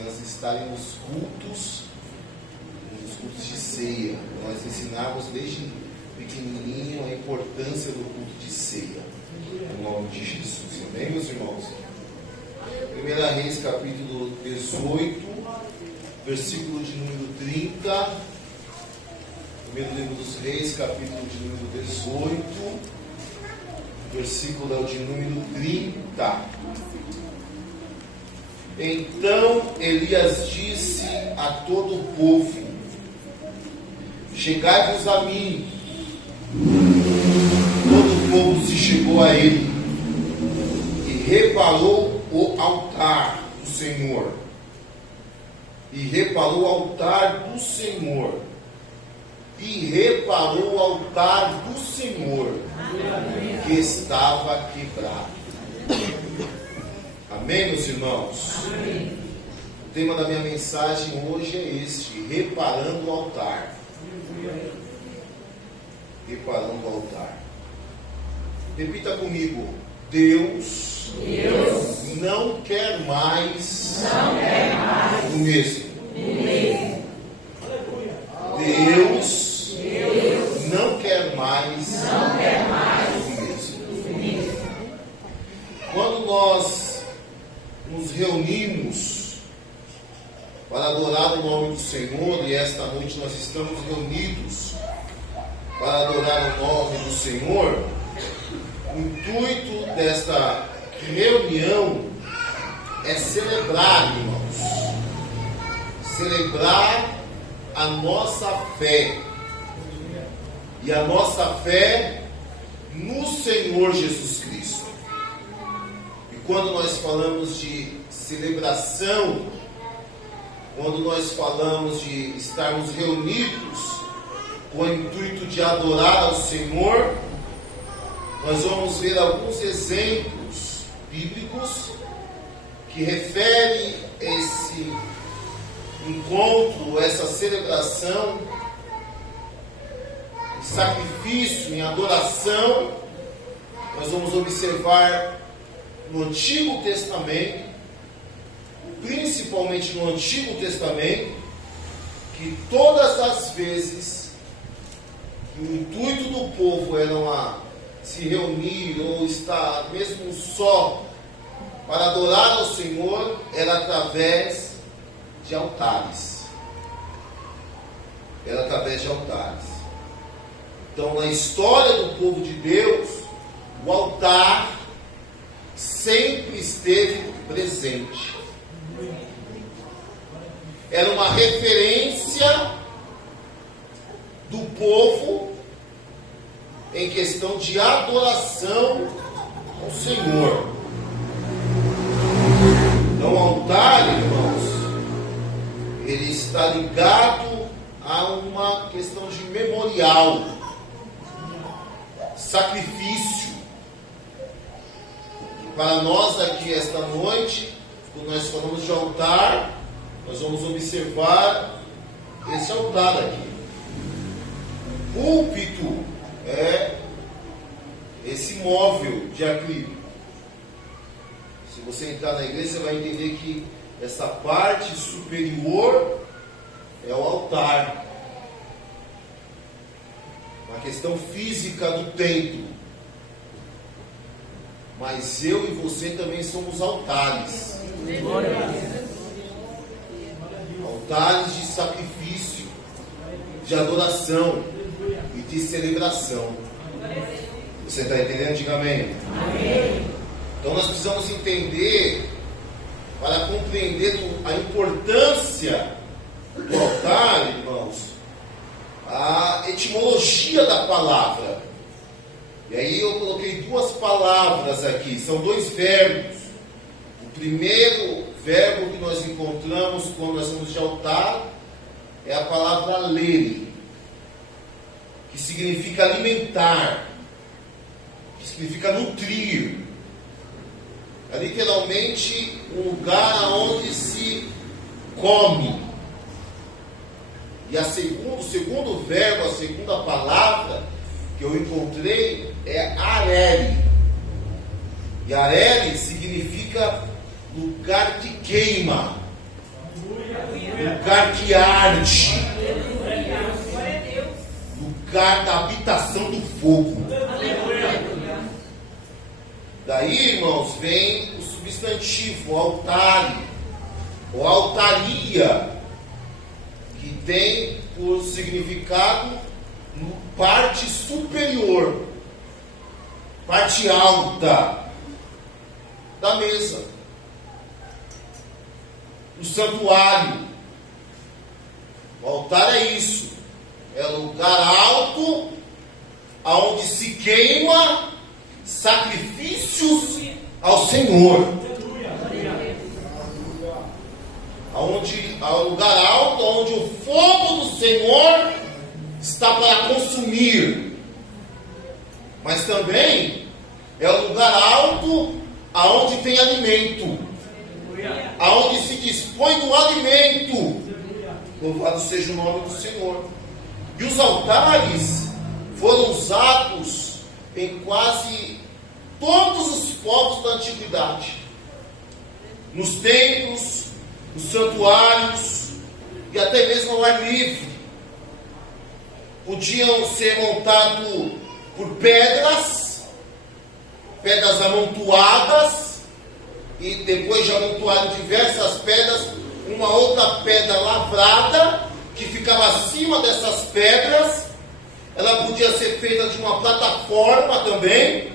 crianças estarem nos cultos de ceia. Nós ensinamos desde pequenininho a importância do culto de ceia, no nome de Jesus. Amém, meus irmãos? 1 Reis, capítulo 18, versículo de número 30. Primeiro livro dos Reis, capítulo de número 18, versículo de número 30. Então Elias disse a todo o povo: chegai-vos a mim. Todo o povo se chegou a ele e reparou o altar do Senhor. E reparou o altar do Senhor. E reparou o altar do Senhor, que estava quebrado. Amém, meus irmãos? Amém. O tema da minha mensagem hoje é este: reparando o altar. Reparando o altar. Repita comigo: Deus não quer mais o mesmo. Deus não quer mais o mesmo. Quando nós nos reunimos para adorar o nome do Senhor, e esta noite nós estamos reunidos para adorar o nome do Senhor, o intuito desta reunião é celebrar, irmãos, celebrar a nossa fé, e a nossa fé no Senhor Jesus Cristo. E quando nós falamos de celebração, quando nós falamos de estarmos reunidos com o intuito de adorar ao Senhor, nós vamos ver alguns exemplos bíblicos que referem esse encontro, essa celebração, em sacrifício, em adoração. Nós vamos observar no Antigo Testamento, principalmente no Antigo Testamento, que todas as vezes que o intuito do povo era se reunir ou estar mesmo só para adorar ao Senhor, era através de altares. Era através de altares. Então, na história do povo de Deus, o altar sempre esteve presente. Era uma referência do povo em questão de adoração ao Senhor. Então, o altar, irmãos, ele está ligado a uma questão de memorial, sacrifício. Para nós aqui esta noite, quando nós falamos de altar, nós vamos observar esse altar aqui. O púlpito é esse móvel de acrílico. Se você entrar na igreja, você vai entender que essa parte superior é o altar. Uma questão física do templo. Mas eu e você também somos altares. Altares de sacrifício, de adoração e de celebração. Você está entendendo? Diga amém. Amém. Então nós precisamos entender, para compreender a importância do altar, irmãos, a etimologia da palavra. E aí eu coloquei duas palavras aqui, são dois verbos. O primeiro verbo que nós encontramos quando nós falamos de altar é a palavra lere, que significa alimentar, que significa nutrir. É literalmente um lugar onde se come. E o segundo verbo, a segunda palavra que eu encontrei é areli. E areli significa lugar de queima. lugar que arde, lugar da habitação do fogo. Daí, irmãos, vem o substantivo altar, ou altaria, que tem por significado parte superior, parte alta da mesa. O santuário, o altar é isso, é lugar alto, aonde se queima sacrifícios ao Senhor. É um lugar alto, onde o fogo do Senhor está para consumir. Mas também é um lugar alto, aonde tem alimento, aonde se dispõe do alimento. Louvado seja o nome do Senhor. E os altares foram usados em quase todos os povos da antiguidade, nos templos, nos santuários e até mesmo ao ar livre. Podiam ser montados por pedras amontoadas, e depois de amontoar diversas pedras, uma outra pedra lavrada que ficava acima dessas pedras. Ela podia ser feita de uma plataforma também,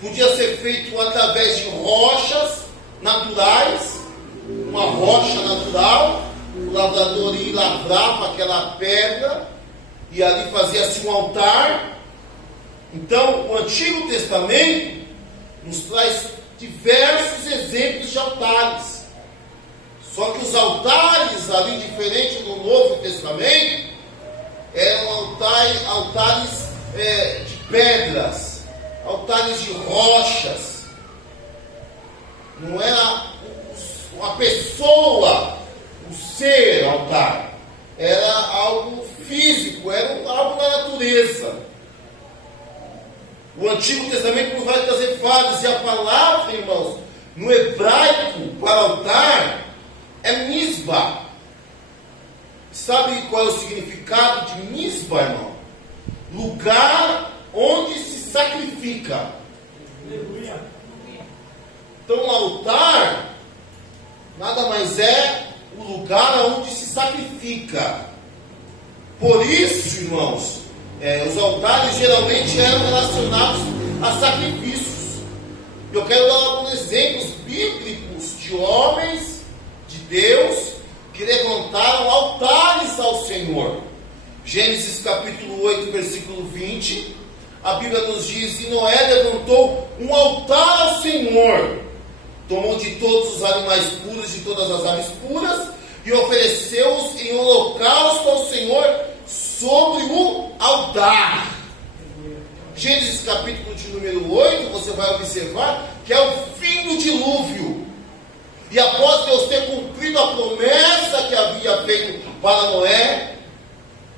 podia ser feito através de rochas naturais, uma rocha natural. O lavrador ia e lavrava aquela pedra e ali fazia-se um altar. Então, o Antigo Testamento nos traz diversos exemplos de altares. Só que os altares ali, diferente do Novo Testamento, eram altares de pedras, altares de rochas. Não era uma pessoa, um ser altar. Era algo físico, era algo da natureza. O Antigo Testamento não vai trazer fadas, e a palavra, irmãos, no hebraico para altar é misbah. Sabe qual é o significado de misbah, irmão? Lugar onde se sacrifica. Então, o altar nada mais é o lugar onde se sacrifica. Por isso, irmãos, os altares geralmente eram relacionados a sacrifícios. Eu quero dar alguns exemplos bíblicos de homens de Deus que levantaram altares ao Senhor. Gênesis capítulo 8, versículo 20, a Bíblia nos diz: e Noé levantou um altar ao Senhor, tomou de todos os animais puros, de todas as aves puras, e ofereceu-os em holocausto ao Senhor sobre o altar. Gênesis capítulo de número 8, você vai observar que é o fim do dilúvio. E após Deus ter cumprido a promessa que havia feito para Noé,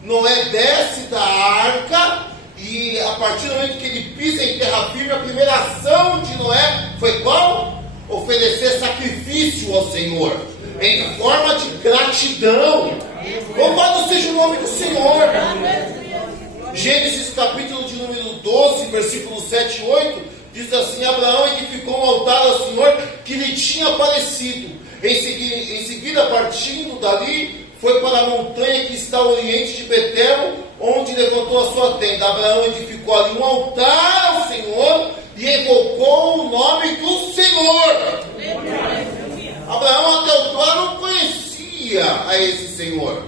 Noé desce da arca, e a partir do momento que ele pisa em terra firme, a primeira ação de Noé foi qual? Oferecer sacrifício ao Senhor, em forma de gratidão. Louvado seja o nome do Senhor. Gênesis capítulo de número 12, versículos 7 e 8, diz assim: Abraão edificou um altar ao Senhor que lhe tinha aparecido. Em seguida, partindo dali, foi para a montanha que está ao oriente de Betel, onde levantou a sua tenda. Abraão edificou ali um altar ao Senhor e evocou o nome do Senhor. Abraão até agora não conhecia a esse Senhor,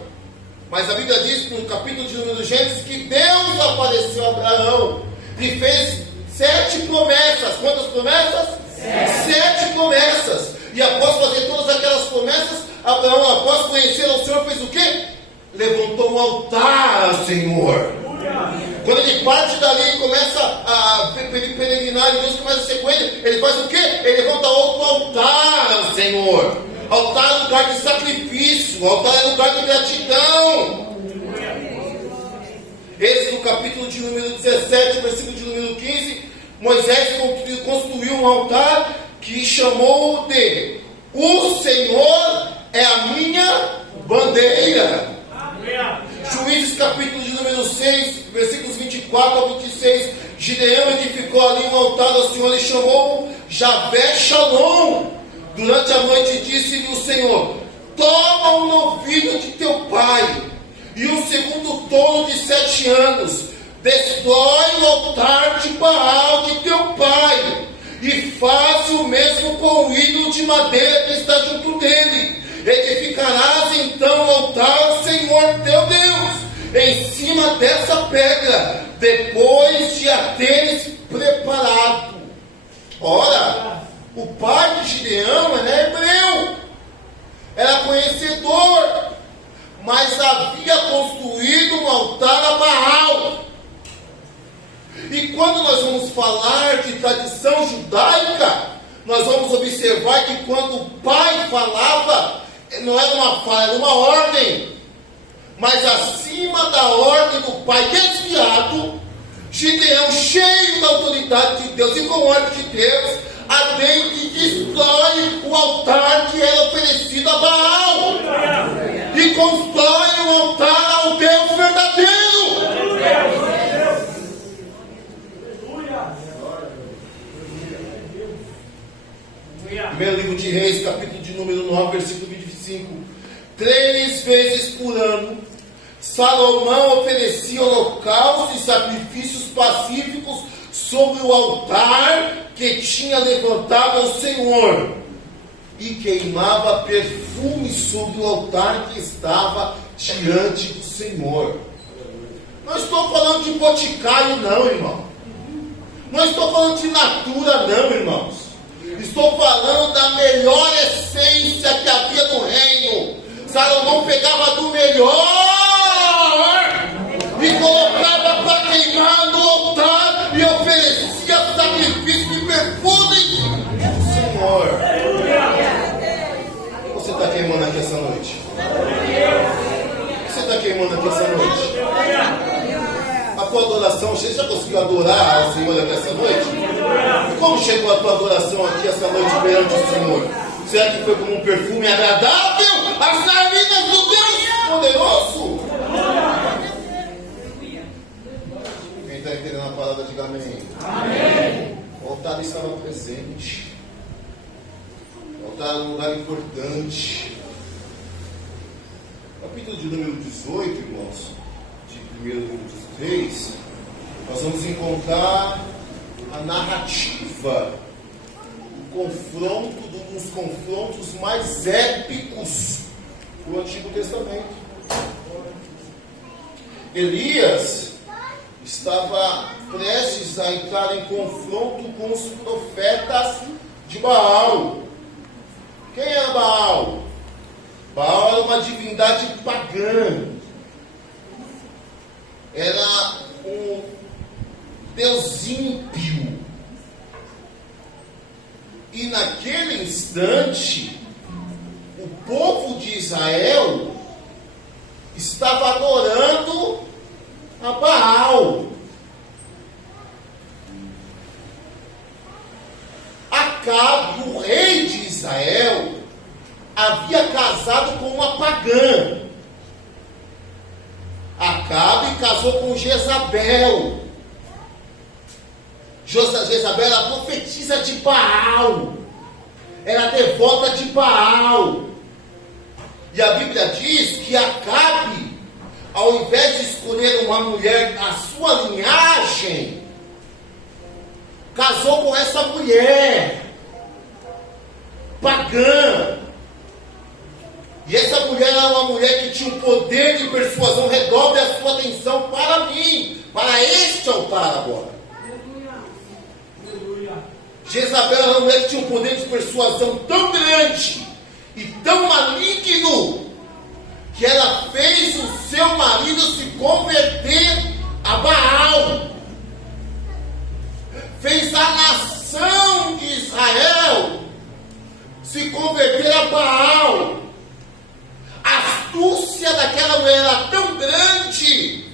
mas a Bíblia diz no capítulo de número Gênesis que Deus apareceu a Abraão e fez 7 promessas. Quantas promessas? 7 promessas. E após fazer todas aquelas promessas, Abraão, após conhecer o Senhor, fez o quê? Levantou um altar ao Senhor. Quando ele parte dali e começa a peregrinar, e Deus começa a ser com ele, ele faz o quê? Ele levanta outro altar ao Senhor. Altar é lugar de sacrifício, altar é lugar de gratidão. Esse no capítulo de número 17, versículo de número 15, Moisés construiu um altar que chamou de O Senhor é a minha bandeira. Juízes capítulo de número 6, versículos 24 ao 26. Gideão edificou ali um altar ao Senhor e chamou Javé Shalom. Durante a noite disse-lhe o Senhor: toma um novilho de teu pai e um segundo touro de 7 anos, destrói o altar de Baal de teu pai e faz o mesmo com o ídolo de madeira que está junto dele. Edificarás então o altar ao Senhor teu Deus em cima dessa pedra, depois de a teres preparado. Ora, o pai de Gideão era hebreu, era conhecedor, mas havia construído um altar a Baal. E quando nós vamos falar de tradição judaica, nós vamos observar que quando o pai falava, não era uma fala, era uma ordem. Mas acima da ordem do pai desviado, Gideão, cheio da autoridade de Deus e com ordem de Deus, adentro e destrói o altar que era oferecido a Baal. E constrói um altar ao Deus verdadeiro. Primeiro livro de Reis, capítulo de número 9, versículo 25. 3 vezes por ano, Salomão oferecia holocaustos e sacrifícios pacíficos sobre o altar que tinha levantado ao Senhor, e queimava perfume sobre o altar que estava diante do Senhor. Não estou falando de boticário não, irmão. Não estou falando de natura não, irmãos. Estou falando da melhor essência que havia no reino. Salomão pegava do melhor e colocava para queimar no altar e oferecia sacrifício de perfume ao Senhor. O que você está queimando aqui essa noite? O que você está queimando aqui essa noite? A tua adoração, você já conseguiu adorar ao Senhor aqui essa noite? E como chegou a tua adoração aqui essa noite perante o Senhor? Será que foi como um perfume agradável às narinas do Deus poderoso? Quem está entendendo a palavra, diga amém. Amém. O altar estava presente. O altar era um lugar importante. Capítulo de número 18, irmãos, de primeiro livro dos Reis, nós vamos encontrar a narrativa, o confronto, um dos confrontos mais épicos do Antigo Testamento. Elias estava prestes a entrar em confronto com os profetas de Baal. Quem era Baal? Baal era uma divindade pagã. Era um Deus ímpio. E naquele instante, o povo de Israel estava adorando a Baal. Acabe, o rei de Israel, havia casado com uma pagã. Acabe casou com Jezabel. Jezabel era profetisa de Baal, era devota de Baal. E a Bíblia diz que Acabe, ao invés de escolher uma mulher da sua linhagem, casou com essa mulher pagã. E essa mulher era uma mulher que tinha um poder de persuasão. Redobre a sua atenção para mim, para este altar agora. Jezabel era uma mulher que tinha um poder de persuasão tão grande e tão maligno, que ela fez o seu marido se converter a Baal. Fez a nação de Israel se converter a Baal. A astúcia daquela mulher era tão grande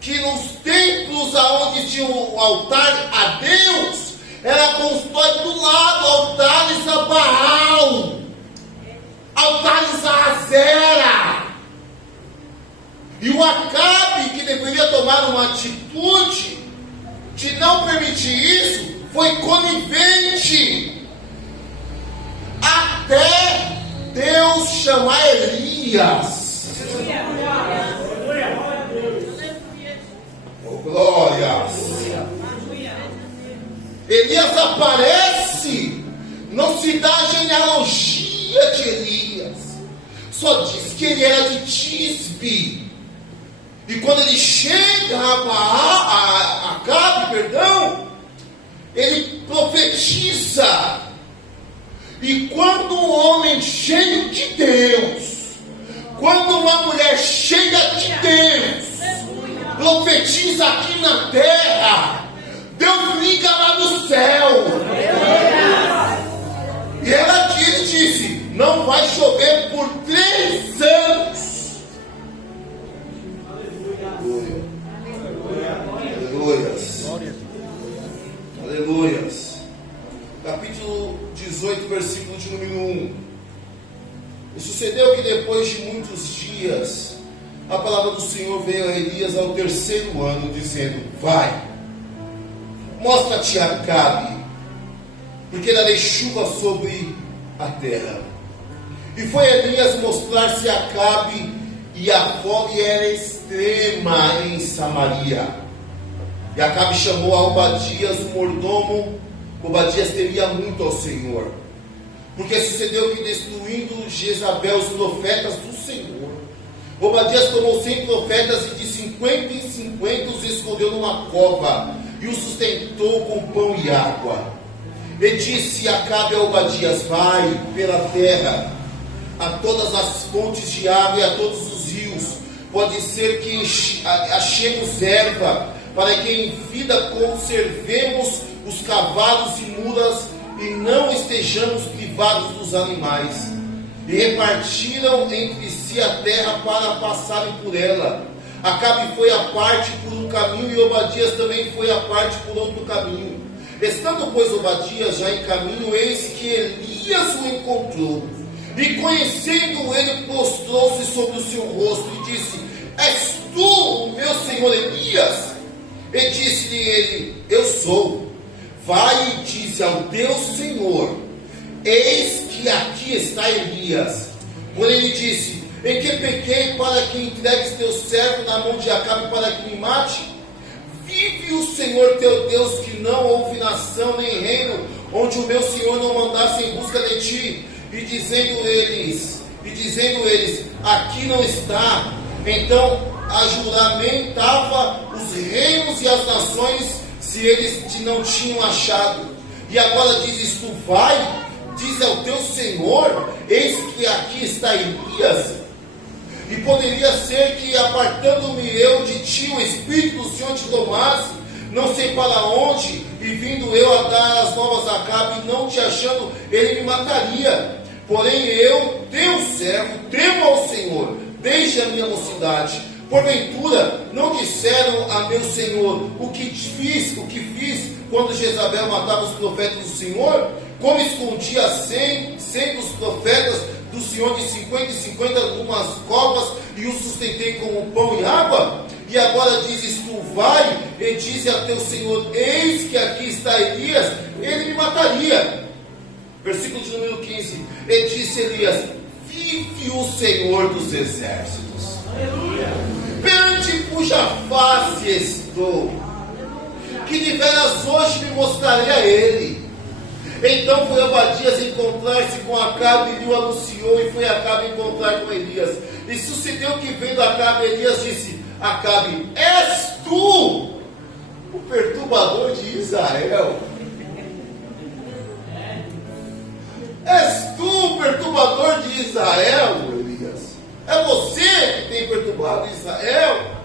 que nos templos onde tinha o altar a Deus, ela constrói do lado altares a Baal, altares uma atitude de não permitir isso foi conivente até Deus chamar Elias. Oh, glórias! Elias aparece, não se dá a genealogia de Elias, só diz que ele era de Tisbe. E quando ele chega a Acabe, ele profetiza. E quando um homem cheio de Deus, quando uma mulher cheia de Deus profetiza aqui na terra, Deus liga lá no céu. E ele disse: não vai chover por 3 anos. Aleluias. Aleluias. Capítulo 18, versículo de número 1. E sucedeu que depois de muitos dias, a palavra do Senhor veio a Elias ao 3º ano, dizendo: vai, mostra-te a Acabe, porque darei chuva sobre a terra. E foi Elias mostrar-se a Acabe, e a fome era extrema em Samaria. E Acabe chamou a Obadias, o mordomo. Obadias temia muito ao Senhor, porque sucedeu que, destruindo Jezabel os profetas do Senhor, Obadias tomou 100 profetas e de 50 em 50 os escondeu numa cova e os sustentou com pão e água. E disse Acabe a Obadias: vai pela terra a todas as fontes de água e a todos os rios, pode ser que achemos erva, para que em vida conservemos os cavalos e mulas e não estejamos privados dos animais. E repartiram entre si a terra para passarem por ela. Acabe foi à parte por um caminho, e Obadias também foi à parte por outro caminho. Estando, pois, Obadias já em caminho, eis que Elias o encontrou, e conhecendo ele, prostrou-se sobre o seu rosto e disse: és tu, meu senhor Elias? E disse-lhe ele: eu sou. Vai e disse ao teu senhor: eis que aqui está Elias. Porém ele disse: em que pequei para que entregues teu servo na mão de Acabe para que me mate? Vive o Senhor teu Deus, que não houve nação nem reino onde o meu Senhor não mandasse em busca de ti. E dizendo eles, aqui não está. Então ajuramentava os reinos e as nações, se eles te não tinham achado. E agora dizes tu: vai, diz ao teu Senhor: eis que aqui está Elias. E poderia ser que, apartando-me eu de ti, o Espírito do Senhor te tomasse, não sei para onde, e vindo eu a dar as novas a Acabe, não te achando, ele me mataria. Porém eu, teu servo, temo ao Senhor desde a minha mocidade. Porventura não disseram a meu Senhor o que fiz quando Jezabel matava os profetas do Senhor? Como escondia 100 dos profetas do Senhor de 50 em 50 numas covas, e os sustentei com pão e água? E agora dizes tu: vai e dize a teu Senhor: eis que aqui está Elias, ele me mataria. Versículo de número 15. E disse Elias: vive o Senhor dos exércitos, aleluia, perante cuja face estou, que de veras hoje me mostrarei a ele. Então foi Obadias encontrar-se com Acabe e lhe o anunciou, e foi Acabe encontrar com Elias. E sucedeu que, vendo Acabe, Elias disse: Acabe, és tu o perturbador de Israel? És tu o perturbador de Israel, Elias? É você que tem perturbado Israel?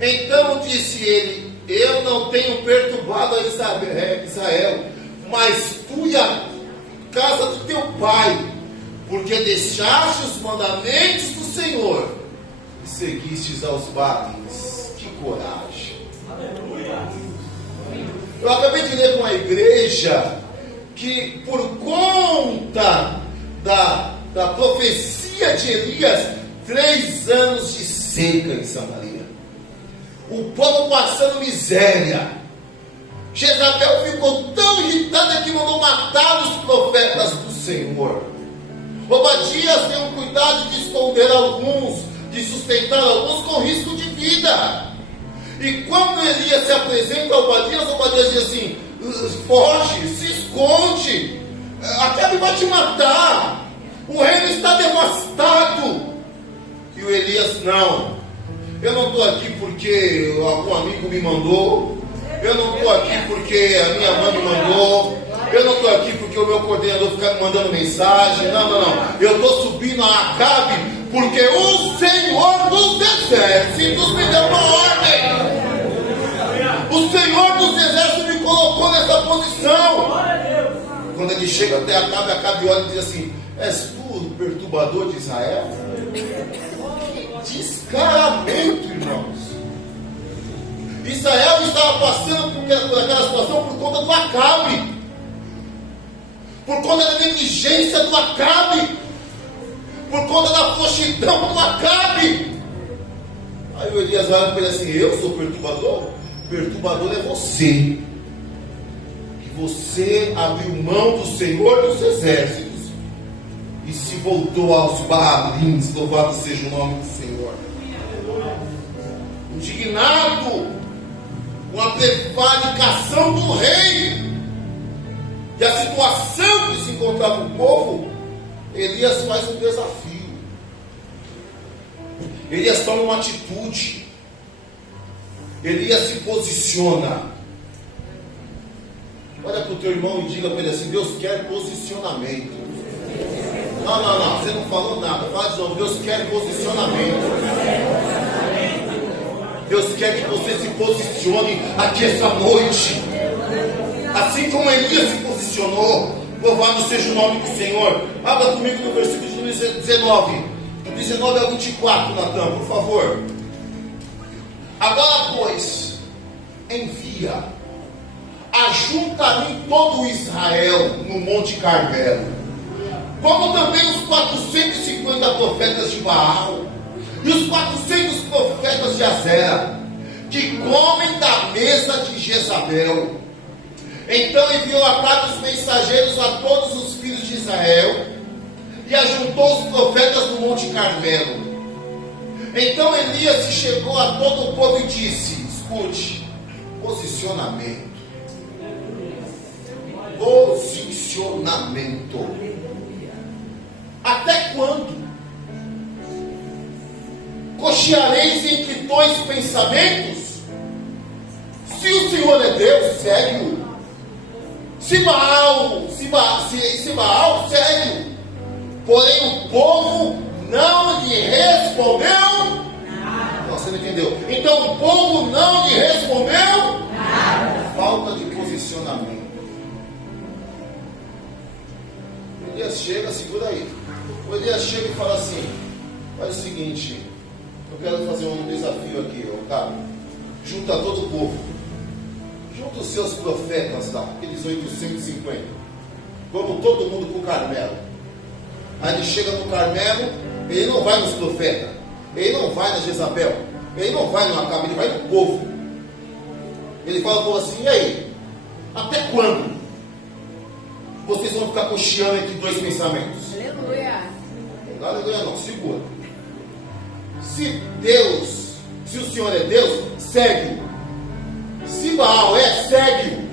Então disse ele: eu não tenho perturbado a Israel, mas tu e a casa do teu pai, porque deixaste os mandamentos do Senhor e seguistes aos Baalins. Que coragem! Aleluia! Eu acabei de ler com a igreja que, por conta da profecia de Elias, 3 anos de seca em Samaria. o povo passando miséria. Jezabel ficou tão irritada que mandou matar os profetas do Senhor. Obadias tem um cuidado de esconder alguns, de sustentar alguns com risco de vida. E quando Elias se apresenta a Obadias diz assim: foge, se esconde, Acabe vai te matar, o reino está devastado. E o Elias: não, eu não estou aqui porque algum amigo me mandou, eu não estou aqui porque a minha mãe me mandou, eu não estou aqui porque o meu coordenador fica me mandando mensagem. Não, eu estou subindo a Acabe porque o Senhor dos exércitos me deu uma ordem. O Senhor dos exércitos me colocou nessa posição. Quando ele chega até Acabe olha e diz assim: és tu o perturbador de Israel? Que descaramento, irmãos. Israel estava passando por aquela situação por conta do Acabe, por conta da negligência do Acabe, por conta da frouxidão do Acabe. Aí o Elias olha para ele assim: eu sou perturbador? Perturbador é você, que você abriu mão do Senhor dos exércitos e se voltou aos Baalins. Louvado seja o nome do Senhor. Indignado com a prevaricação do rei e a situação que se encontrava o povo, Elias faz um desafio. Elias toma uma atitude. Elias se posiciona. Olha para o teu irmão e diga para ele assim: Deus quer posicionamento. Não, você não falou nada. Fala de novo: Deus quer posicionamento. Deus quer que você se posicione aqui essa noite, assim como Elias se posicionou. Louvado seja o nome do Senhor. Abra comigo no versículo de 19, do 19 ao 24, Natan, por favor. Agora, pois, envia, ajunta a mim todo Israel no Monte Carmelo, como também os 450 profetas de Baal e os 400 profetas de Azera, que comem da mesa de Jezabel. Então enviou Acabe os mensageiros a todos os filhos de Israel e ajuntou os profetas no Monte Carmelo. Então Elias se chegou a todo o povo e disse: escute, posicionamento. Até quando cocheareis entre dois pensamentos? Se o Senhor é Deus, segue-o. Se Baal, segue-o. Porém o povo não lhe respondeu nada. Você não entendeu? Então o povo não lhe respondeu nada. Falta de posicionamento. Elias chega, segura aí. O Elias chega e fala assim: olha o seguinte, eu quero fazer um desafio aqui, Otávio. Junta todo o povo, junta os seus profetas lá, aqueles 850. Vamos todo mundo para o Carmelo. Aí ele chega no Carmelo, ele não vai nos profetas, ele não vai na Jezabel, ele não vai no Acabe, ele vai no povo. Ele fala para o povo assim: e aí? Até quando vocês vão ficar cocheando entre dois pensamentos? Aleluia. Aleluia não, segura. Se o Senhor é Deus, segue-o. Se Baal segue-o.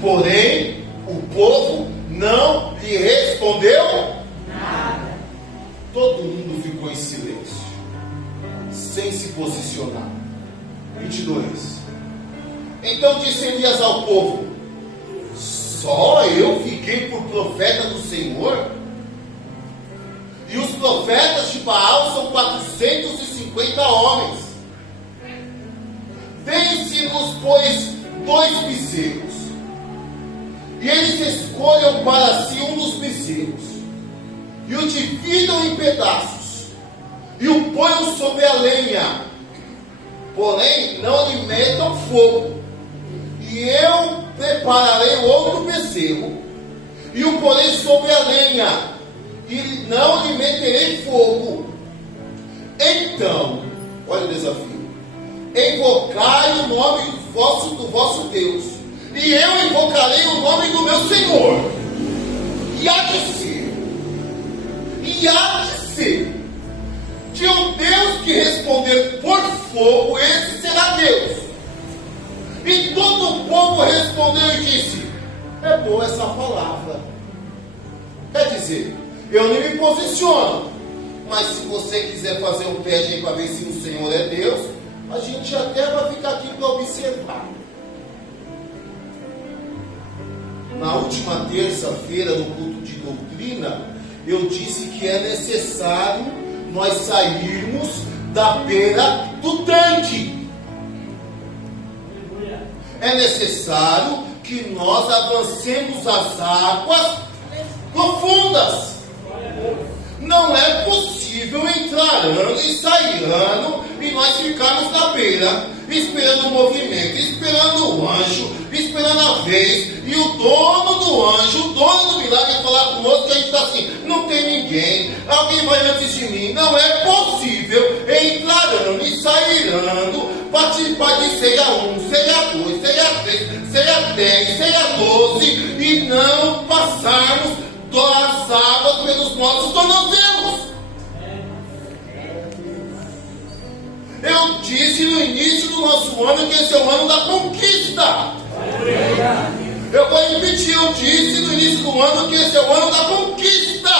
Porém, o povo não lhe respondeu nada. Todo mundo ficou em silêncio, sem se posicionar. 22. Então disse Elias ao povo: só eu fiquei por profeta do Senhor? E os profetas de Baal são 450 homens. Deem-se-nos, pois, 2 bezerros, e eles escolham para si um dos bezerros, e o dividam em pedaços, e o ponham sobre a lenha, porém não lhe metam fogo. E eu prepararei outro bezerro, e o porei sobre a lenha, e não lhe meterei fogo. Então Olha o desafio. Invocai o nome do vosso Deus, e eu invocarei o nome do meu Senhor. E há de ser, que o Deus que responder por fogo, esse será Deus. E todo o povo respondeu e disse: é boa essa palavra. Quer dizer, eu não me posiciono, mas se você quiser fazer um teste aí para ver se o Senhor é Deus, a gente até vai ficar aqui para observar. Na última terça-feira, no culto de doutrina, eu disse que é necessário nós sairmos da beira do tanque. É necessário que nós avancemos as águas profundas. Não é possível entrar ano e sair ano e nós ficarmos na beira, esperando o movimento, esperando o anjo, esperando a vez, e o dono do anjo, o dono do milagre falar conosco que a gente está assim: não tem ninguém, alguém vai antes de mim. Não é possível entrar ano e sair ano, participar de ceia 1, ceia 2, ceia 3, ceia 10, ceia 12 e não passarmos das águas pelos nossos tornozelos. Eu disse no início do nosso ano que esse é o ano da conquista. Eu vou repetir, eu disse no início do ano que esse é o ano da conquista.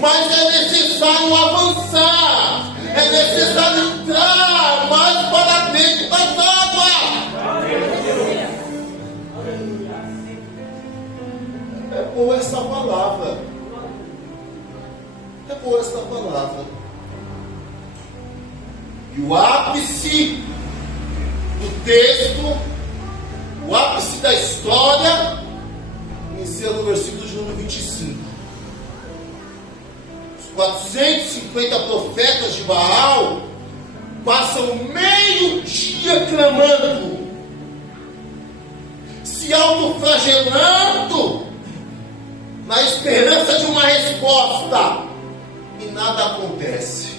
Mas é necessário avançar, é necessário entrar mais para dentro das águas. É boa essa palavra. É boa essa palavra. E o ápice do texto, o ápice da história, inicia no versículo de número 25. Os 450 profetas de Baal passam meio dia clamando, se autoflagelando, na esperança de uma resposta, e nada acontece.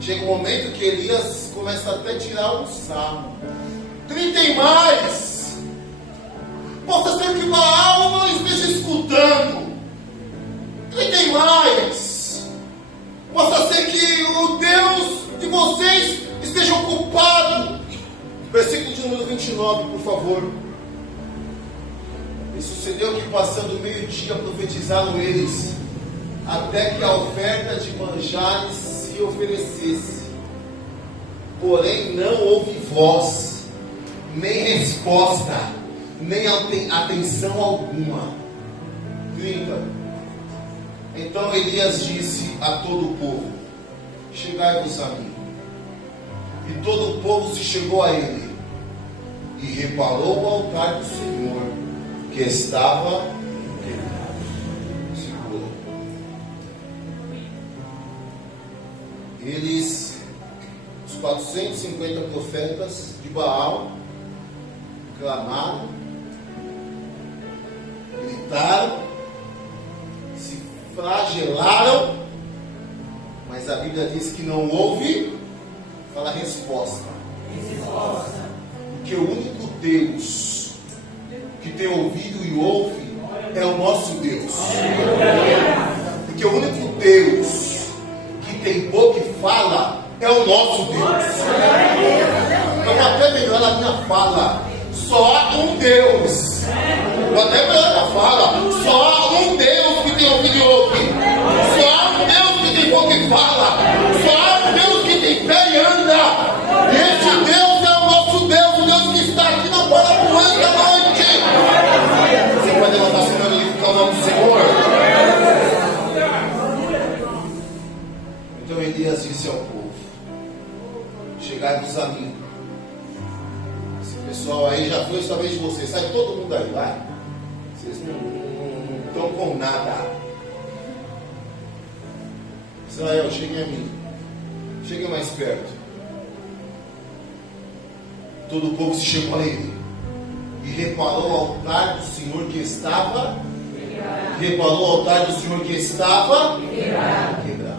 Chega um momento que Elias começa até a tirar um sarro. Gritem mais! Possa ser que Baal não esteja escutando. Gritem mais! Possa ser que o Deus de vocês esteja ocupado. Versículo de número 29, por favor. E sucedeu que, passando o meio-dia, profetizaram eles, até que a oferta de manjares se oferecesse. Porém não houve voz, nem resposta, nem atenção alguma. 30. Então Elias disse a todo o povo: chegai-vos a mim. E todo o povo se chegou a ele, e reparou o altar do Senhor, que estava quebrado. Segura. Eles, os 450 profetas de Baal, clamaram, gritaram, se flagelaram, mas a Bíblia diz que não houve, fala resposta. Porque o único Deus que tem ouvido e ouve é o nosso Deus. Porque o único Deus que tem boca e fala é o nosso Deus. Então até melhor a minha fala. Só há um Deus. Até melhor a fala. Só há um Deus que tem ouvido e ouve. Só há um Deus que tem boca e fala. Só há um Deus que tem pé e anda. E esse Deus é o nosso Deus, o Deus que está aqui na Parapuã da noite. Você pode levantar seu nome e glorificar o nome do Senhor. Então Elias disse ao povo: chegai-vos a mim. Esse pessoal aí já foi esta vez de vocês. Sai todo mundo aí, vai. Vocês não estão com nada. Israel, cheguem a mim. Cheguem mais perto. Todo o povo se chegou a ele e reparou o altar do Senhor que estava quebrado. Reparou o altar do Senhor que estava quebrado.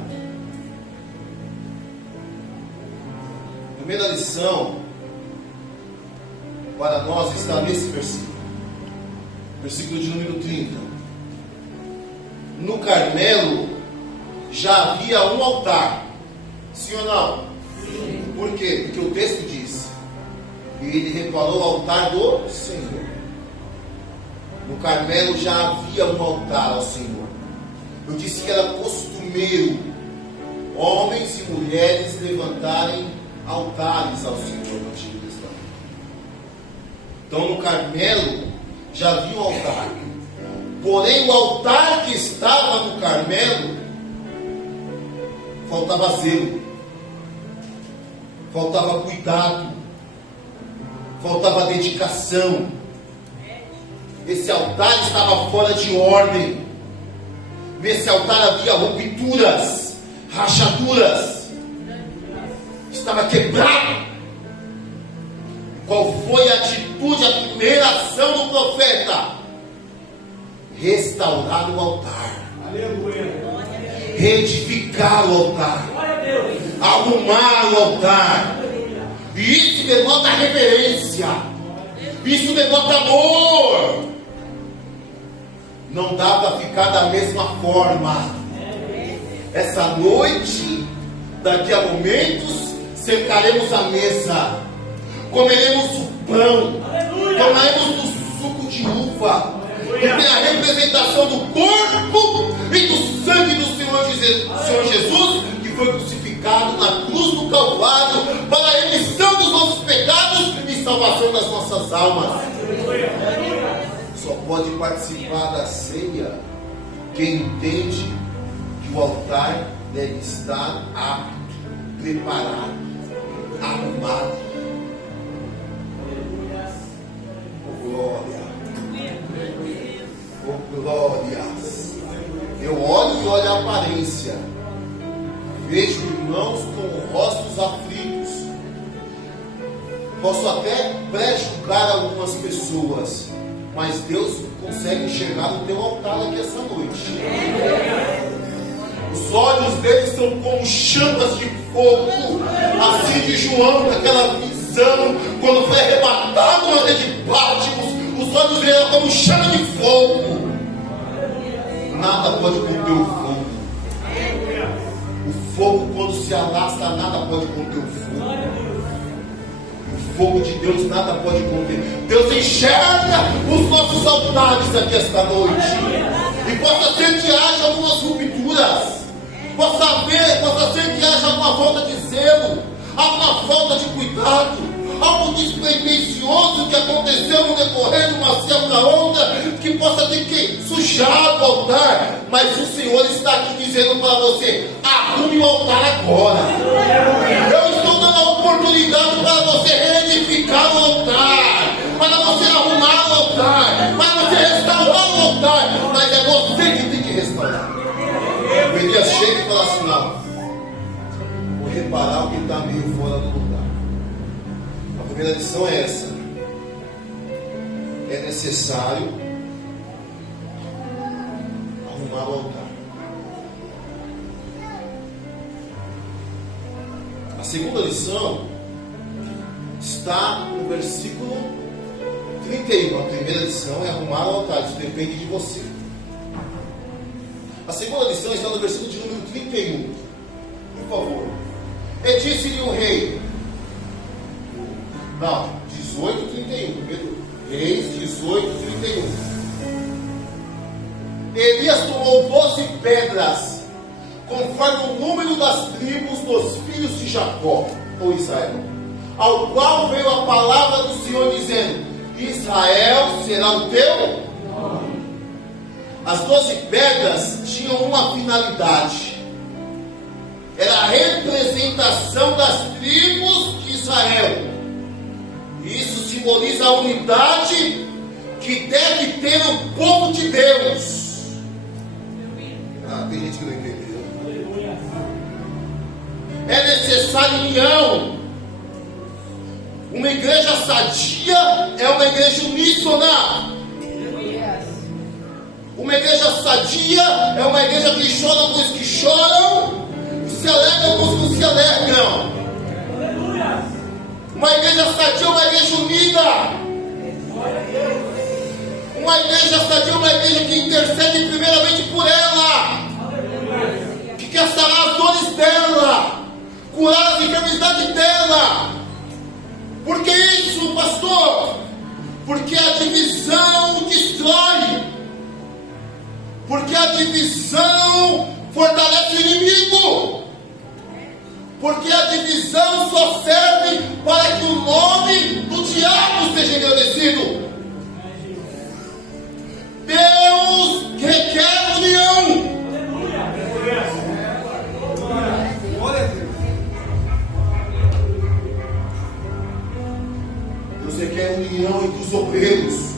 primeira lição para nós está nesse versículo. Versículo de número 30. No Carmelo já havia um altar. Sim ou não? Sim. Por quê? Porque o texto diz: e ele reparou o altar do Senhor. No Carmelo já havia um altar ao Senhor. Eu disse que era costumeiro homens e mulheres levantarem altares ao Senhor no Antigo Testamento. Então no Carmelo já havia um altar. Porém o altar que estava no Carmelo faltava zelo, faltava cuidado, faltava dedicação. Esse altar estava fora de ordem. Nesse altar havia rupturas, rachaduras, estava quebrado. Qual foi a atitude, a primeira ação do profeta? Restaurar o altar. Aleluia. Reedificar o altar, arrumar o altar. E isso denota reverência, isso denota amor. Não dá para ficar da mesma forma. Essa noite, daqui a momentos, cercaremos a mesa, comeremos o pão, tomaremos o suco de uva, que tem a representação do corpo e do sangue do Senhor Jesus, que foi crucificado na cruz do Calvário para a remissão dos nossos pecados e salvação das nossas almas. Só pode participar da ceia quem entende que o altar deve estar apto, preparado, arrumado. Oh, glória! Oh, glórias! Eu olho e olho a aparência, vejo irmãos com rostos aflitos. Posso até pré-julgar algumas pessoas, mas Deus consegue enxergar no teu altar aqui essa noite. Os olhos deles são como chamas de fogo, assim de João, naquela visão, quando foi arrebatado na ilha de Patmos, os olhos dele eram como chama de fogo. Nada pode conter o fogo. O fogo, quando se alastra, nada pode conter o fogo. O fogo de Deus nada pode conter. Deus enxerga os nossos altares aqui esta noite. E possa ser que haja algumas rupturas. Possa ser que haja alguma falta de zelo, alguma falta de cuidado, algo despretensioso que aconteceu no decorrer de uma certa onda, que possa ter que sujar o altar. Mas o Senhor está aqui dizendo para você: arrume o altar agora. Eu estou dando a oportunidade para você reedificar o altar, para você arrumar o altar, para você restaurar o altar. Mas é você que tem que restaurar. O Elias chega e fala assim: não, vou reparar o que está meio fora do lugar. A primeira lição é essa: é necessário arrumar o altar. A segunda lição está no versículo 31. A primeira lição é arrumar o altar, isso depende de você. A segunda lição está no versículo de número 31. Por favor. E disse-lhe o rei. Não, 18, 31. Primeiro Reis 18, 31. Elias tomou 12 pedras, conforme o número das tribos dos filhos de Jacó, ou Israel, ao qual veio a palavra do Senhor dizendo: Israel será o teu nome. As 12 pedras tinham uma finalidade. Era a representação das tribos de Israel. Isso simboliza a unidade que deve ter o povo de Deus. Tem gente que não entendeu. É necessário união. Uma igreja sadia é uma igreja uníssona. Uma igreja sadia é uma igreja que chora com os que choram e se alegra com os que se alegram. Uma igreja sadia é uma igreja unida. Uma igreja sadia é uma igreja que intercede primeiramente por ela, que quer sanar as dores dela, curar as enfermidades dela. Por que isso, pastor? Porque a divisão destrói. Porque a divisão fortalece o inimigo. Porque a divisão só serve para que o nome do diabo seja engrandecido. Deus requer união. Deus requer união entre os obreiros.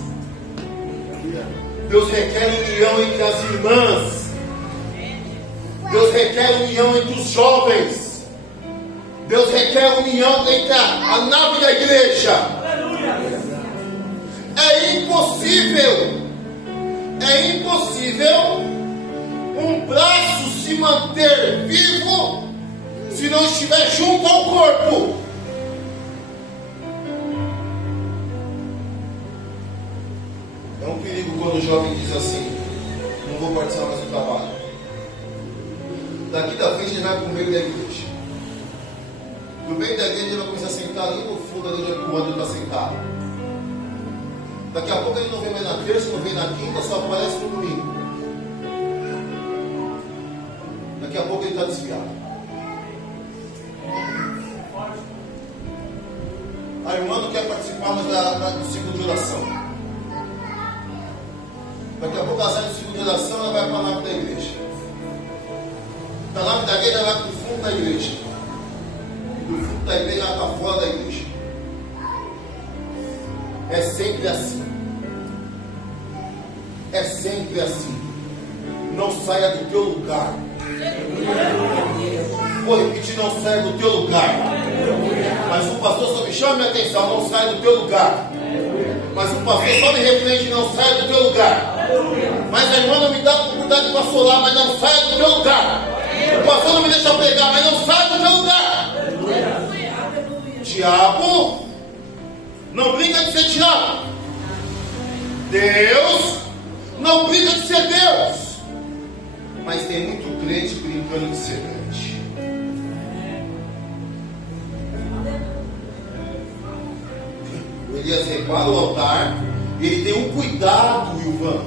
Deus requer união entre as irmãs. Deus requer união entre os jovens. Deus requer união entre a nave da igreja. É impossível um braço se manter vivo se não estiver junto ao corpo. É um perigo quando o jovem diz assim: não vou participar mais do trabalho. Daqui da frente ele vai para o meio da igreja. No meio da igreja ele vai começar a sentar ali no fundo da igreja, quando ele está sentado. Daqui a pouco ele não vem mais na terça, não vem na quinta, só aparece no domingo. Daqui a pouco ele está desviado. A irmã não quer participar mais do ciclo de oração. Daqui a pouco ela sai do ciclo de oração, ela vai para a nave da igreja. Da nave da igreja ela vai para o fundo da igreja. Do fundo da igreja ela está fora da igreja. É sempre assim. É sempre assim. Não saia do teu lugar. Vou repetir, não saia do teu lugar. Mas o pastor só me chama minha atenção, não saia do teu lugar. Mas o pastor só me repreende, não saia do teu lugar. Mas a irmã não me dá a oportunidade de pastorar, mas não saia do teu lugar. O pastor não me deixa pregar, mas não saia do teu lugar. Diabo não brinca de ser diabo. Deus não brinca de ser Deus. Mas tem muito crente brincando de ser crente. O Elias repara o altar e ele tem um cuidado, Ivan,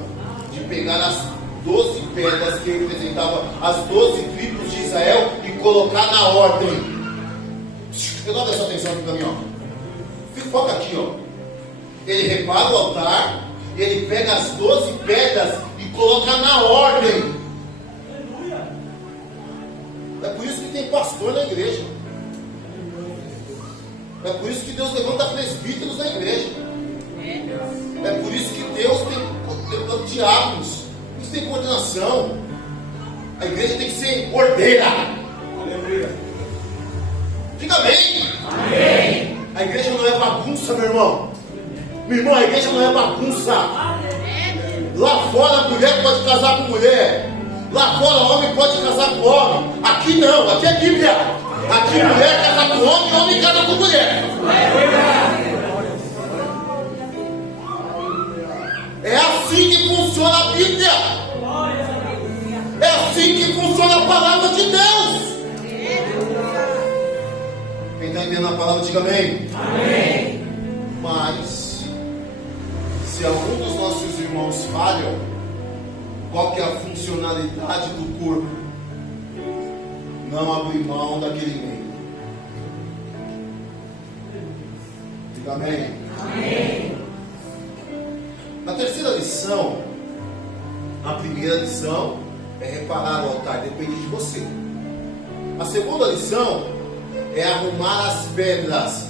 de pegar as 12 pedras que representavam as 12 tribos de Israel e colocar na ordem. Dá essa atenção aqui para mim, ó. Foca aqui, ó. Ele repara o altar, ele pega as 12 pedras e coloca na ordem. É por isso que tem pastor na igreja. É por isso que Deus levanta presbíteros na igreja. É por isso que Deus tem diáconos. Isso tem coordenação. A igreja tem que ser ordeira. Aleluia. Diga amém. Amém. A igreja não é bagunça, meu irmão. Meu irmão, a igreja não é bagunça. Lá fora a mulher pode casar com mulher. Lá fora o homem pode casar com homem. Aqui não, aqui é Bíblia. Aqui mulher casa com homem, homem casa com mulher. É assim que funciona a Bíblia. É assim que funciona a palavra de Deus. Quem está entendendo a palavra, diga amém. Amém. Mas, se algum dos nossos irmãos falham, qual que é a funcionalidade do corpo? Não abrir mão daquele meio. Diga amém. Amém. Na terceira lição, a primeira lição é reparar o altar, depende de você. A segunda lição é arrumar as pedras.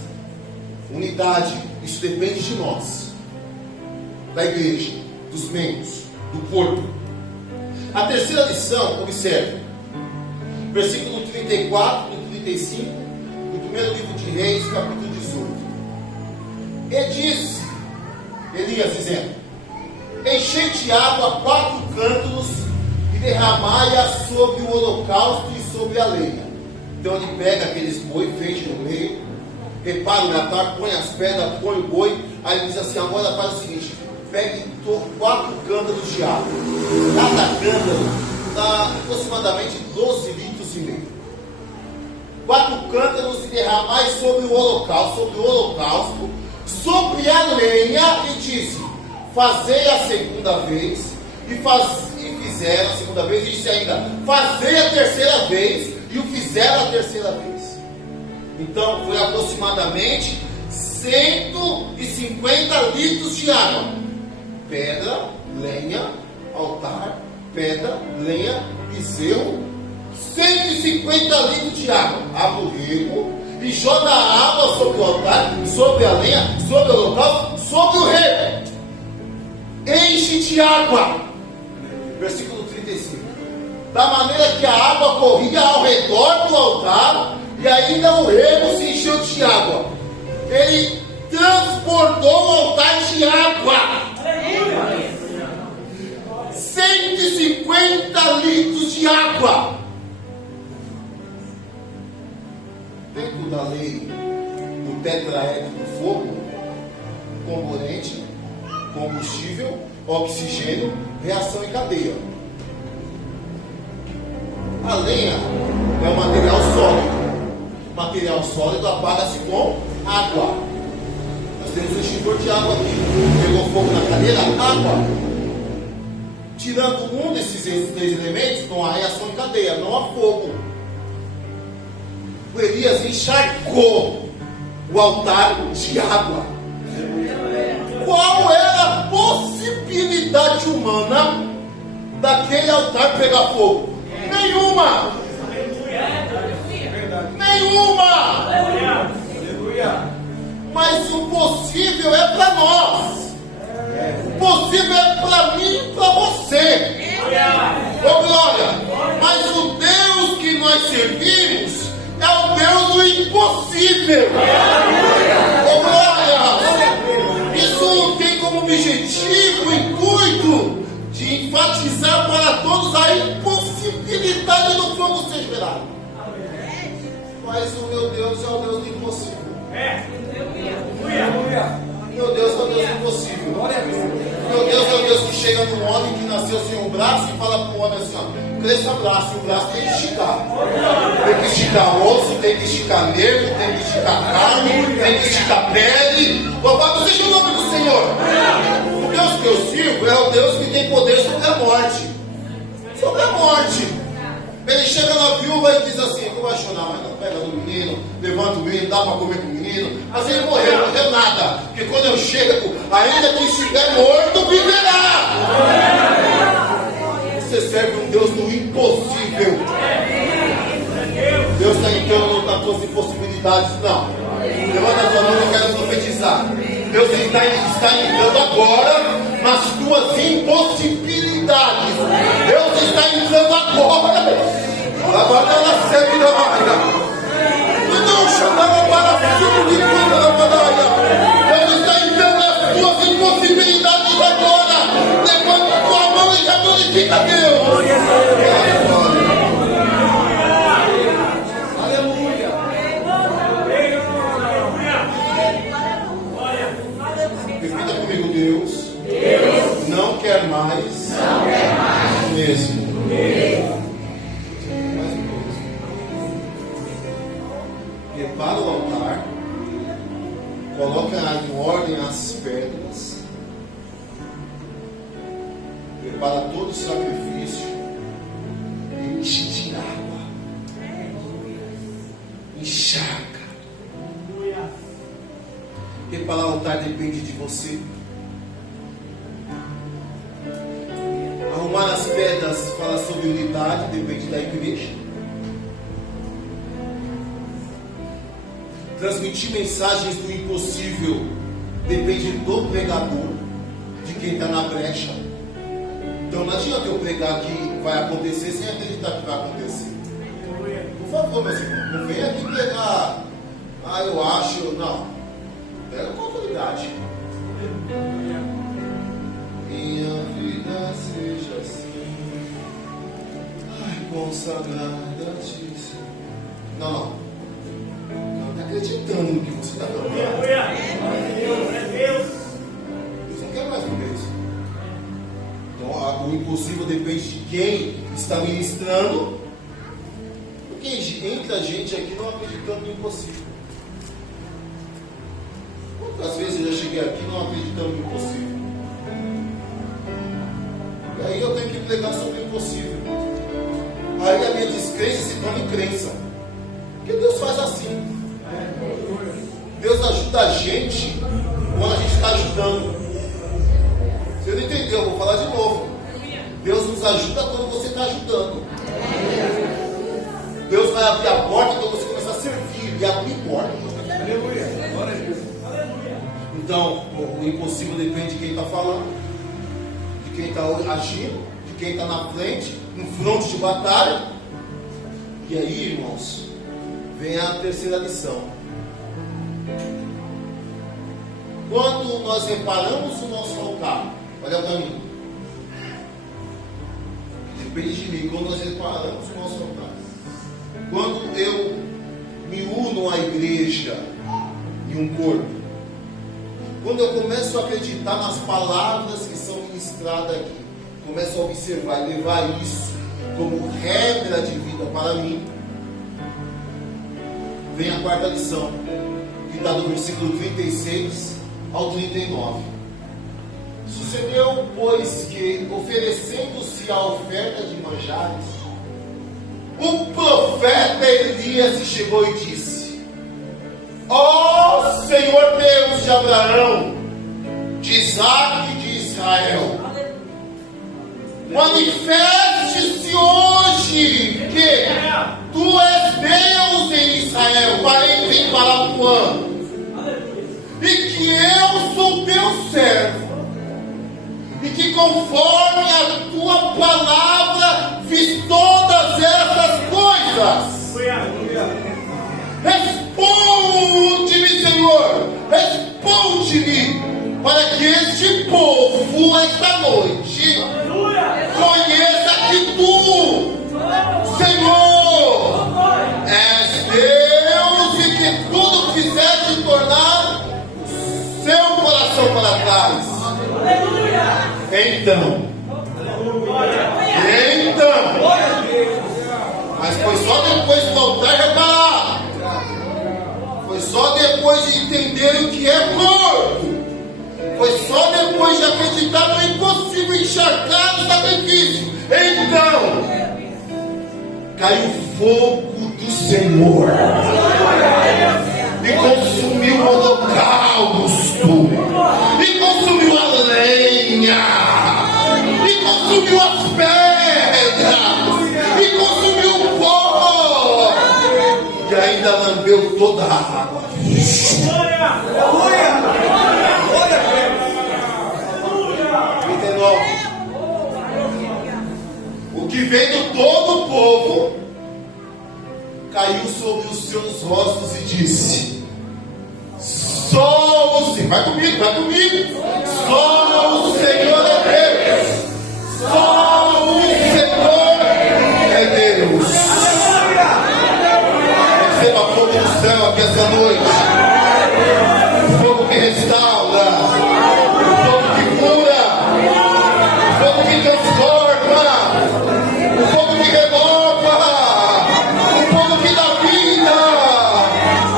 Unidade, isso depende de nós, da igreja, dos membros, do corpo. A terceira lição, observe, versículo 34 e 35 do primeiro livro de Reis, capítulo 18. E disse Elias, dizendo: enchei de água 4 cântaros e derramai-a sobre o holocausto e sobre a lenha. Então ele pega aqueles boi feito no meio, repara o altar, põe as pedras, põe o boi. Aí ele diz assim: agora faz o seguinte, pegue 4 cântaros de água. Cada cântaro dá aproximadamente 12 litros e meio. 4 cântaros e derramai sobre o holocausto, sobre a lenha, e disse: fazei a segunda vez, e fizeram a segunda vez, e disse ainda: fazei a terceira vez, e o fizeram a terceira vez. Então foi aproximadamente 150 litros de água. Pedra, lenha, altar, pedra, lenha, bezerro, 150 litros de água. Abre o rego e joga a água sobre o altar, sobre a lenha, sobre o holocausto, sobre o rego. Enche de água. Versículo 35. Da maneira que a água corria ao redor do altar, e ainda o rego se encheu de água. Ele transbordou o altar de água. 150 litros de água. Dentro da lei do tetraedro do fogo, componente, combustível, oxigênio, reação em cadeia. A lenha é um material sólido. Material sólido apaga-se com água. Nós temos um extintor de água aqui. Pegou fogo na cadeira, água. Tirando um desses 3 elementos, não há reação em cadeia, não há fogo. O Elias encharcou o altar de água. Qual era a possibilidade humana daquele altar pegar fogo? Nenhuma! Nenhuma! Mas o possível é para nós. O possível é para mim e para você. Ô glória! Mas o Deus que nós servimos é o Deus do impossível. Ô glória! Isso tem como objetivo, intuito de enfatizar para todos a impossibilidade do fogo ser gerado. Mas o meu Deus é o Deus do impossível. Meu Deus é o Deus do impossível. Meu Deus é o Deus que chega num homem que nasceu sem um braço e fala para o homem assim: ó, cresça o braço, e o braço tem que esticar. Tem que esticar osso, tem que esticar nervo, tem que esticar carne, tem que esticar pele. Louvado seja o nome do Senhor. O Deus que eu sirvo é o Deus que tem poder sobre a morte. Sobre a morte. Ele chega na viúva e diz assim: não vai chorar, mas não pega no menino, levanta o menino, dá para comer com o menino. Mas ele morreu nada. Porque quando eu chego, ainda que estiver morto, viverá. Você serve um Deus do impossível. Deus está entrando nas tuas impossibilidades, não. Levanta a tua mão, eu quero profetizar. Deus está entrando agora nas tuas impossibilidades. Deus está entrando agora. Agora ela serve da maia. E não chamava para cima de toda a batalha. Deus está entrando nas tuas impossibilidades agora. Levanta a tua mão e já glorifica Deus. Repita comigo: Deus não quer mais mesmo. Prepara o altar, coloca em ordem as pedras, prepara todo o sacrifício, enche de água, encharca. Preparar o altar depende de você. Arrumar as pedras fala sobre unidade, depende da igreja. Transmitir mensagens do impossível depende do pregador, de quem está na brecha. Então não adianta eu pregar que vai acontecer sem acreditar que vai acontecer. Por favor, meus irmãos, não venha aqui pregar, eu acho, não. Pega com autoridade. Minha vida seja assim, consagrada a ti. Não. Acreditando no que você está cantando. Deus não quer mais viver isso. Então, o impossível depende de quem está ministrando. Porque entra gente aqui não acreditando no impossível. Quantas vezes eu já cheguei aqui não acreditando no impossível? E aí eu tenho que pregar sobre o impossível. Aí a minha descrença se torna em crença. Porque Deus faz assim. Deus ajuda a gente quando a gente está ajudando. Você não entendeu? Eu vou falar de novo. Deus nos ajuda quando você está ajudando. Deus vai abrir a porta quando você começar a servir e abrir porta. Então, o impossível depende de quem está falando, de quem está agindo, de quem está na frente, no fronte de batalha. E aí, irmãos, vem a terceira lição. Quando nós reparamos o nosso altar, olha para mim, depende de mim. Quando nós reparamos o nosso altar, quando eu me uno à igreja em um corpo, quando eu começo a acreditar nas palavras que são ministradas aqui, começo a observar e levar isso como regra de vida para mim, vem a quarta lição, que está do versículo 36 ao 39. Sucedeu, pois, que, oferecendo-se a oferta de manjares, o profeta Elias se chegou e disse: ó Senhor Deus de Abraão, de Isaque e de Israel, manifeste-se hoje que tu és Deus em Israel, vem para o ano, e que eu sou teu servo, e que conforme a tua palavra fiz todas essas coisas. Responde-me, Senhor, responde-me, para que este povo esta noite conheça que tu, Senhor, és Deus e que tudo quiseste tornar seu coração para trás. Então, mas foi só depois do altar reparar, foi só depois de entender o que é corpo, foi só depois de acreditar no impossível enxergar o sacrifício. Então caiu o fogo do Senhor e consumiu o holocausto, e consumiu a lenha, e consumiu as pedras, e consumiu o pó, e ainda lambeu toda a água. Aleluia! 39. O que veio de todo o povo caiu sobre os seus rostos e disse: só o Senhor, vai comigo, só o Senhor é Deus, só o Senhor é Deus. Receba fogo do céu aqui essa noite, fogo que restaura, fogo que cura, fogo que transforma, fogo que renova, fogo que dá vida.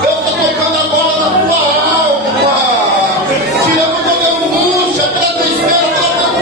Eu estou tocando agora na tua alma, tirando toda angústia, toda tristeza, toda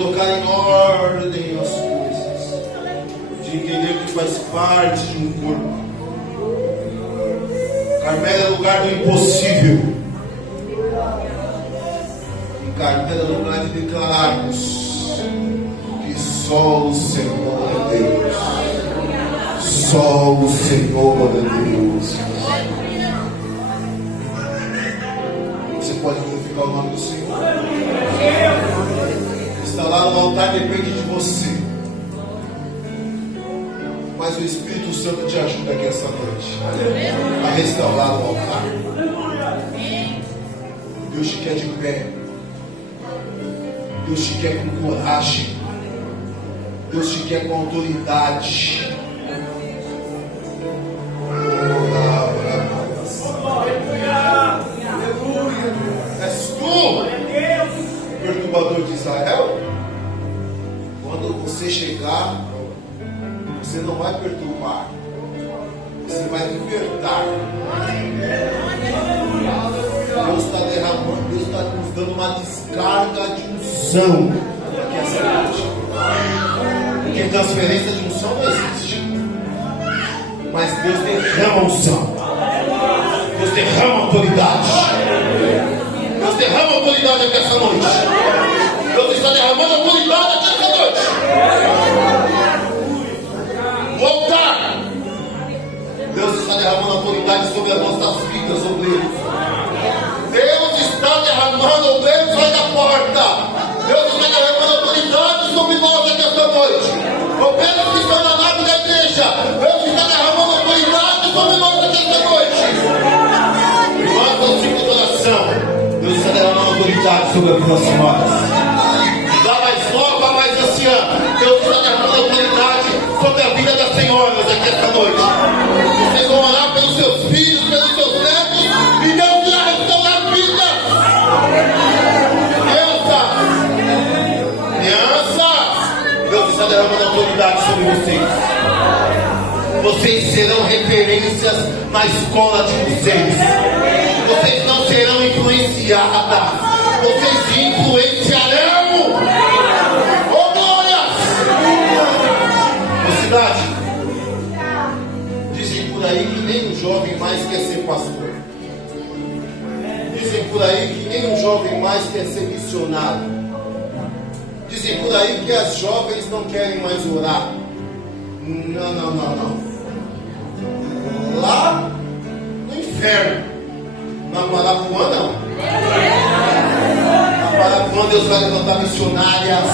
colocar em ordem as coisas, de entender que faz parte de um corpo. Carmelo é lugar do impossível. E Carmelo é lugar de declararmos que só o Senhor é Deus. Só o Senhor é Deus. Você pode glorificar o nome do Senhor. Está lá no altar, depende de você. Mas o Espírito Santo te ajuda aqui essa noite a restaurar o altar. Deus te quer de pé. Deus te quer com coragem. Deus te quer com autoridade. És tu, perturbador de Israel? Quando você chegar, você não vai perturbar, você vai libertar. Deus está derramando, Deus está nos dando uma descarga de unção aqui essa noite. Porque transferência de unção não existe, mas Deus derrama unção, Deus derrama autoridade, Deus derrama autoridade aqui essa noite. Deus está derramando autoridade aqui essa noite. Voltar. Deus está derramando autoridade sobre as nossas vidas, obreiros. Deus está derramando, obreiros, sai da porta. Deus está derramando autoridade sobre nós aqui esta noite. Obreiros que estão na nave da igreja, Deus está derramando autoridade sobre nós aqui esta noite. Irmãos, ao ciclo de oração, Deus está derramando autoridade sobre as nossas senhoras. Da mais nova, mais anciã, Deus está derramando autoridade sobre a vida das senhoras aqui esta noite. Vocês vão orar pelos seus filhos, pelos seus netos, e Deus irá restaurar vidas. Crianças, Deus está derramando autoridade sobre vocês. Vocês serão referências na escola de vocês. Vocês não serão influenciadas. Vocês influenciarão. Oh, glórias! Mocidade, dizem por aí que nem um jovem mais quer ser pastor. Dizem por aí que nem um jovem mais quer ser missionário. Dizem por aí que as jovens não querem mais orar. Não. Lá no inferno, na Parapuã não. Na Parapuã Deus vai levantar missionários,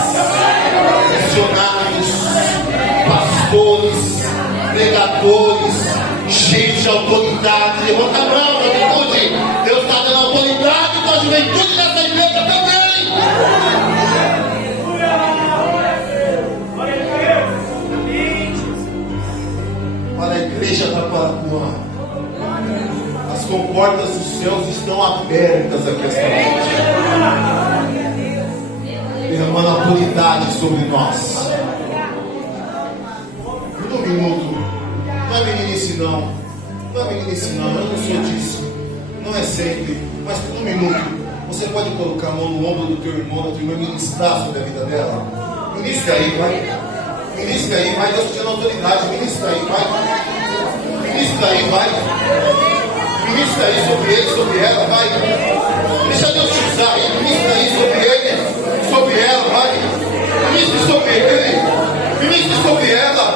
pastores, pregadores, cheios de autoridade. Levanta a mão, juventude. Deus está dando autoridade para a juventude nessa igreja também. Para a igreja da Parapuã, as comportas dos céus estão abertas aqui esta noite, derramando autoridade sobre nós. Por um minuto, não é meninice não, eu não sou disso, não é sempre, mas por um minuto, você pode colocar a mão no ombro do teu irmão, da tua irmã, e ministrar sobre a vida dela. Ministra aí, vai. Ministra aí, vai. Deus te dando autoridade. Ministra aí, vai. Ministra aí, vai. Ministra aí sobre ele, sobre ela, vai. Deixa Deus te usar aí. Ministra aí sobre ele, sobre ela, vai. Ministre sobre ele. Ministre sobre ela.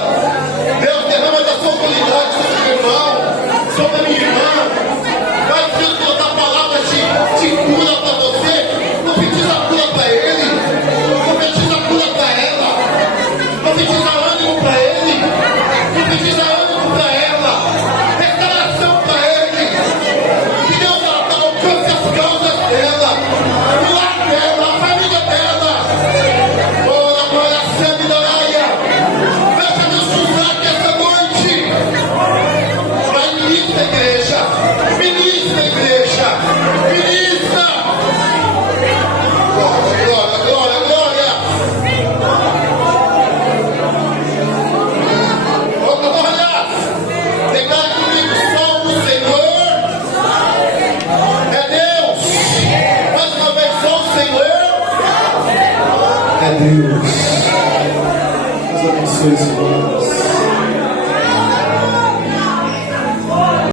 Deus derrama da sua autoridade sobre o meu irmão, sobre a minha irmã. Vai Deus botar a palavra de cura para você. Profetiza a cura para ele. Profetiza a cura para ela. Profetiza ânimo para ele. Profetiza ânimo para ela. Restauração para ele. Que Deus alcance as causas dela. Milagre. Deus. Deus abençoe esse lugar.